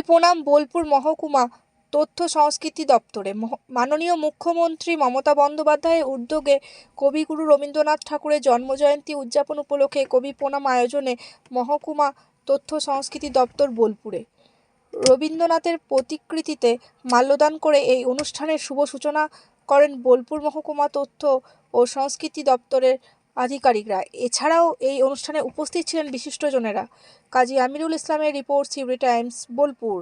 প্রণাম বোলপুর মহকুমা তথ্য সংস্কৃতি দপ্তরে। মাননীয় মুখ্যমন্ত্রী মমতা বন্দ্যোপাধ্যায়ের উদ্যোগে কবিগুরু রবীন্দ্রনাথ ঠাকুরের জন্মজয়ন্তী উদযাপন উপলক্ষে কবি প্রণাম আয়োজনে মহকুমা তথ্য সংস্কৃতি দপ্তর বোলপুরে। রবীন্দ্রনাথের প্রতিকৃতিতে মাল্যদান করে এই অনুষ্ঠানের শুভ সূচনা করেন বোলপুর মহকুমা তথ্য ও সংস্কৃতি দপ্তরের আধিকারিকরা। এছাড়াও এই অনুষ্ঠানে উপস্থিত ছিলেন বিশিষ্টজনেরা। কাজী আমিরুল ইসলামের রিপোর্ট সিউরি টাইমস বোলপুর।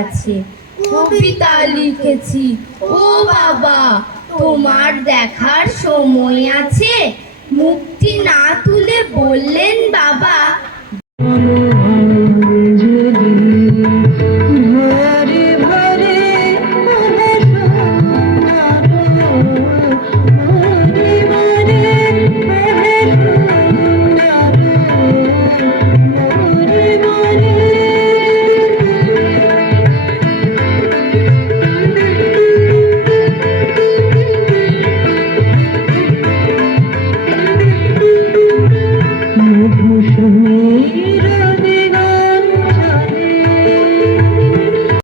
আছে। কবিতা লিখেছি। ও বাবা তোমার দেখার সময় আছে। মুক্তি না তুলে বললেন বাবা। Krishna.